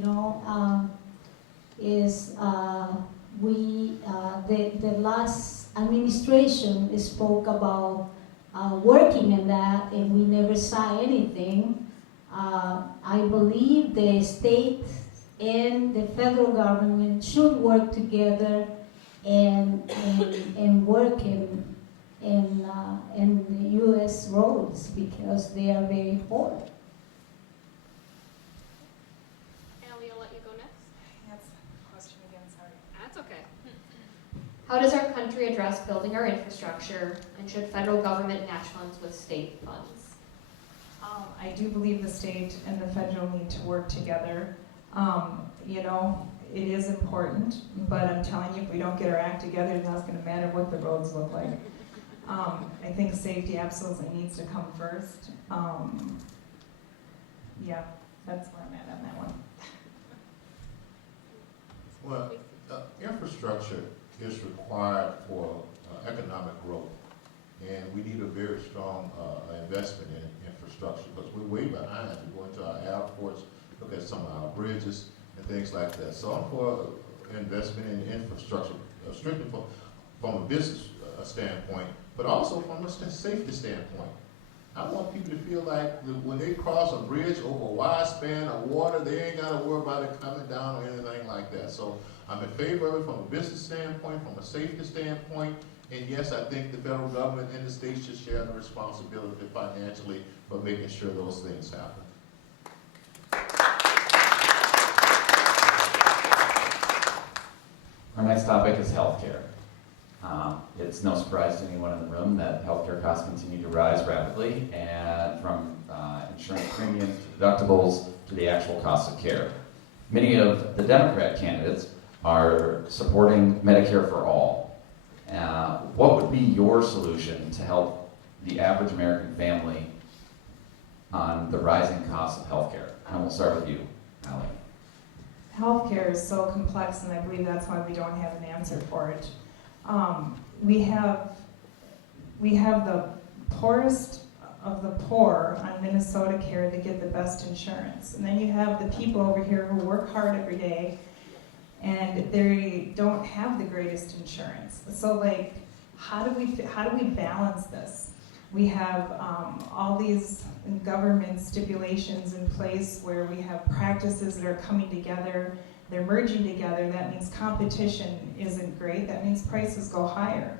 you know, is the last administration spoke about working in that, and we never saw anything. I believe the state and the federal government should work together and work in the U.S. roads because they are very important. Allie, I'll let you go next. That's a question again, sorry. That's okay. How does our country address building our infrastructure, and should federal government match funds with state funds? I do believe the state and the federal need to work together. You know, it is important, but I'm telling you, if we don't get our act together, it's not going to matter what the roads look like. I think safety absolutely needs to come first. Yeah, that's where I'm at on that one. Well, infrastructure is required for economic growth, and we need a very strong investment in infrastructure because we're way behind. We go into our airports, look at some of our bridges and things like that. So I'm for investment in infrastructure, strictly from a business standpoint, but also from a safety standpoint. I want people to feel like when they cross a bridge over a wide span of water, they ain't got to worry about it coming down or anything like that. So I'm in favor of it from a business standpoint, from a safety standpoint, and yes, I think the federal government and the state should share the responsibility financially for making sure those things happen. Our next topic is healthcare. It's no surprise to anyone in the room that healthcare costs continue to rise rapidly, and from insurance premiums to deductibles to the actual cost of care. Many of the Democrat candidates are supporting Medicare for all. What would be your solution to help the average American family on the rising costs of healthcare? And we'll start with you, Allie. Healthcare is so complex, and I believe that's why we don't have an answer for it. We have the poorest of the poor on Minnesota Care to get the best insurance, and then you have the people over here who work hard every day, and they don't have the greatest insurance. So, like, how do we balance this? We have all these government stipulations in place where we have practices that are coming together, they're merging together. That means competition isn't great. That means prices go higher.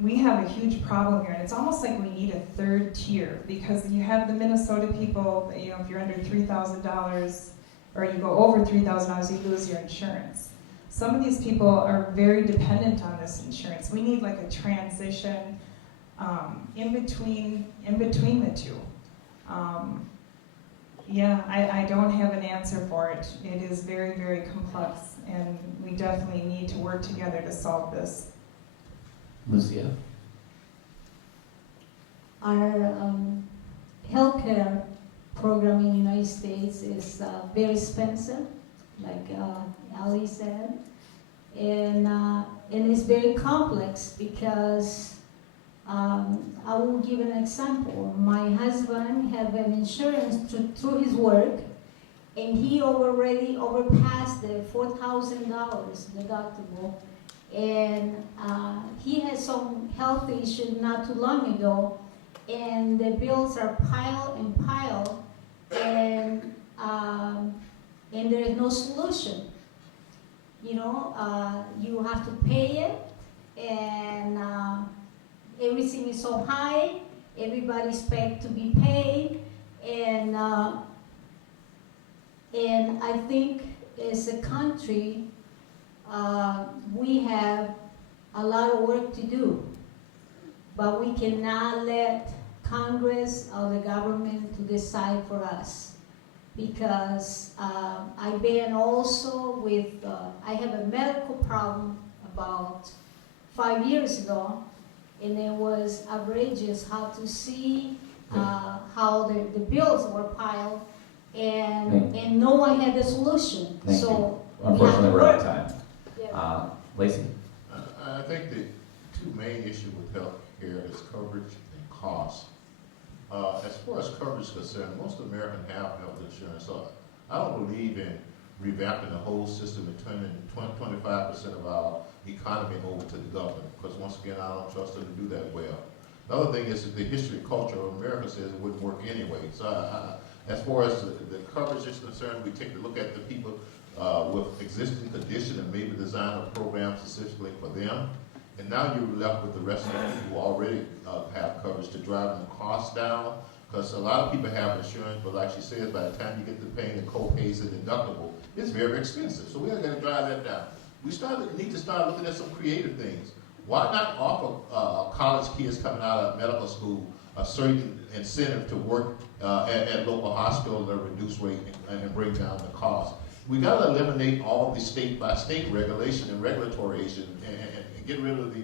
We have a huge problem here, and it's almost like we need a third tier because you have the Minnesota people, you know, if you're under $3,000 or you go over $3,000, you lose your insurance. Some of these people are very dependent on this insurance. We need like a transition in between the two. Yeah, I don't have an answer for it. It is very, very complex, and we definitely need to work together to solve this. Lucia? Our healthcare program in the United States is very expensive, like Ali said, and it's very complex because I will give an example. My husband had an insurance through his work, and he already overpassed the $4,000 deductible, and he had some health issue not too long ago, and the bills are piled and piled, and there is no solution. You know, you have to pay it, and everything is so high. Everybody expects to be paid, and I think as a country, we have a lot of work to do, but we cannot let Congress or the government to decide for us. Because I've been also with, I have a medical problem about 5 years ago, and it was outrageous how to see how the bills were piled, and no one had a solution. Thank so you. Unfortunately, we're out of time. Yeah. Lacey? I think the two main issues with health care is coverage and cost. As far as coverage is concerned, most Americans have health insurance, so I don't believe in revamping the whole system and turning 25% of our economy over to the government, because once again, I don't trust them to do that well. The other thing is that the history and culture of America says it wouldn't work anyway. So as far as the coverage is concerned, we take a look at the people with existing condition and maybe design a program specifically for them. And now you're left with the rest of the people who already have coverage to drive the costs down. Because a lot of people have insurance, but like she says, by the time you get to paying the co-pays and deductible, it's very expensive. So we're going to drive that down. We need to start looking at some creative things. Why not offer college kids coming out of medical school a certain incentive to work at local hospitals at a reduced rate and bring down the cost? We got to eliminate all the state-by-state regulation and regulatory issues and get rid of the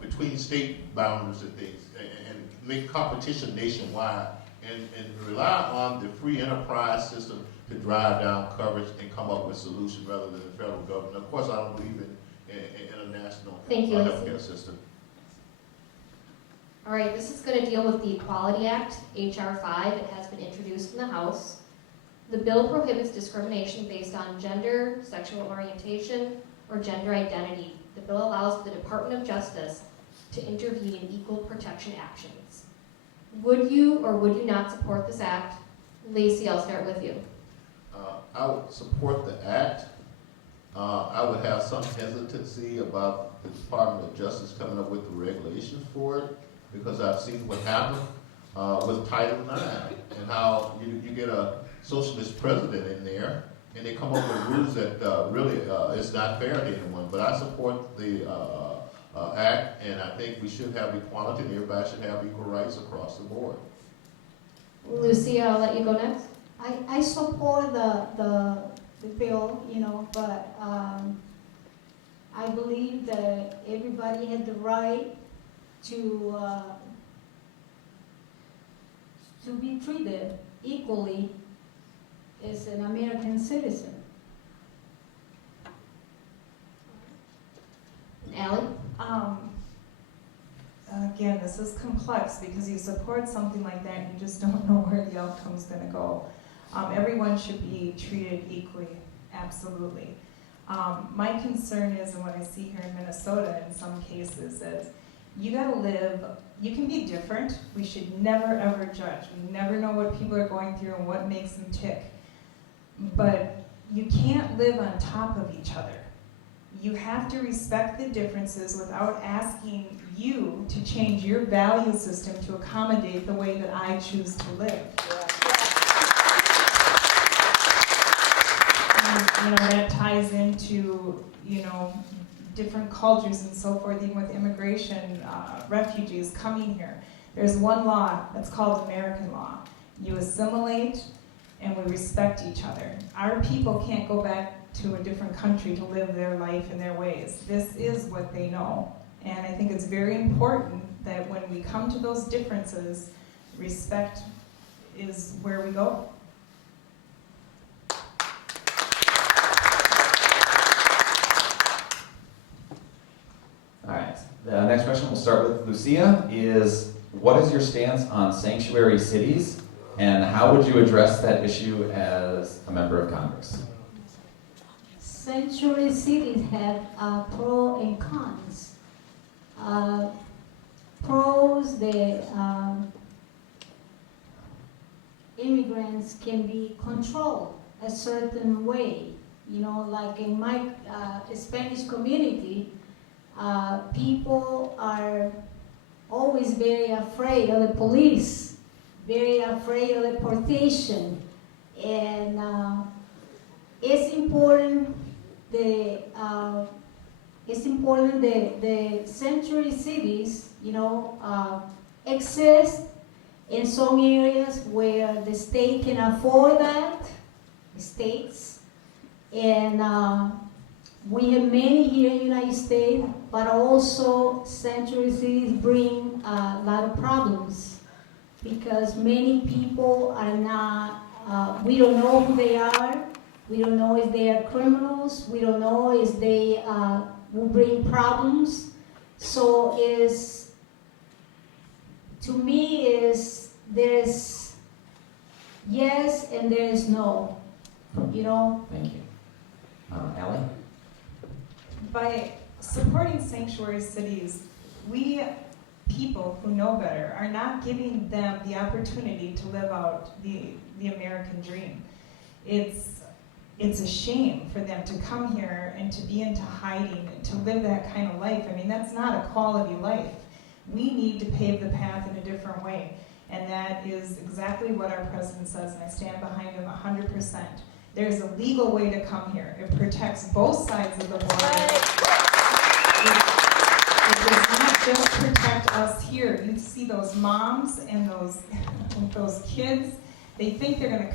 between state boundaries and things, and make competition nationwide, and rely on the free enterprise system to drive down coverage and come up with solutions rather than the federal government. Of course, I don't believe in a national healthcare system. All right, this is going to deal with the Equality Act, H.R. 5. It has been introduced in the House. The bill prohibits discrimination based on gender, sexual orientation, or gender identity. The bill allows the Department of Justice to intervene in equal protection actions. Would you or would you not support this act? Lacey, I'll start with you. I would support the act. I would have some hesitancy about the Department of Justice coming up with the regulations for it, because I've seen what happened with Title IX and how you get a socialist president in there and they come up with rules that really is not fair to anyone. But I support the act, and I think we should have equality and everybody should have equal rights across the board. Lucy, I'll let you go next. I support the bill, but I believe that everybody had the right to be treated equally as an American citizen. Allie? Again, this is complex because you support something like that and you just don't know where the outcome's going to go. Everyone should be treated equally, absolutely. My concern is, and what I see here in Minnesota in some cases, is you gotta live, you can be different. We should never ever judge. We never know what people are going through and what makes them tick. But you can't live on top of each other. You have to respect the differences without asking you to change your value system to accommodate the way that I choose to live. And, that ties into, different cultures and so forth, even with immigration, refugees coming here. There's one law that's called American law. You assimilate and we respect each other. Our people can't go back to a different country to live their life in their ways. This is what they know. And I think it's very important that when we come to those differences, respect is where we go. All right. The next question, we'll start with Lucia, is what is your stance on sanctuary cities, and how would you address that issue as a member of Congress? Sanctuary cities have pros and cons. Pros, the immigrants can be controlled a certain way. Like in my Spanish community, people are always very afraid of the police, very afraid of deportation, and it's important the sanctuary cities, exist in some areas where the state can afford that, states, and we have many here in the United States, but also sanctuary cities bring a lot of problems because many people are not, we don't know who they are, we don't know if they are criminals, we don't know if they will bring problems. So to me, is there is yes and there is no, you know. Thank you. Ally? By supporting sanctuary cities, we people who know better are not giving them the opportunity to live out the American dream. It's a shame for them to come here and to be into hiding and to live that kind of life. I mean, that's not a quality life. We need to pave the path in a different way. And that is exactly what our president says, and I stand behind him 100%. There's a legal way to come here. It protects both sides of the border. It does not just protect us here. You see those moms and those kids, they think they're going to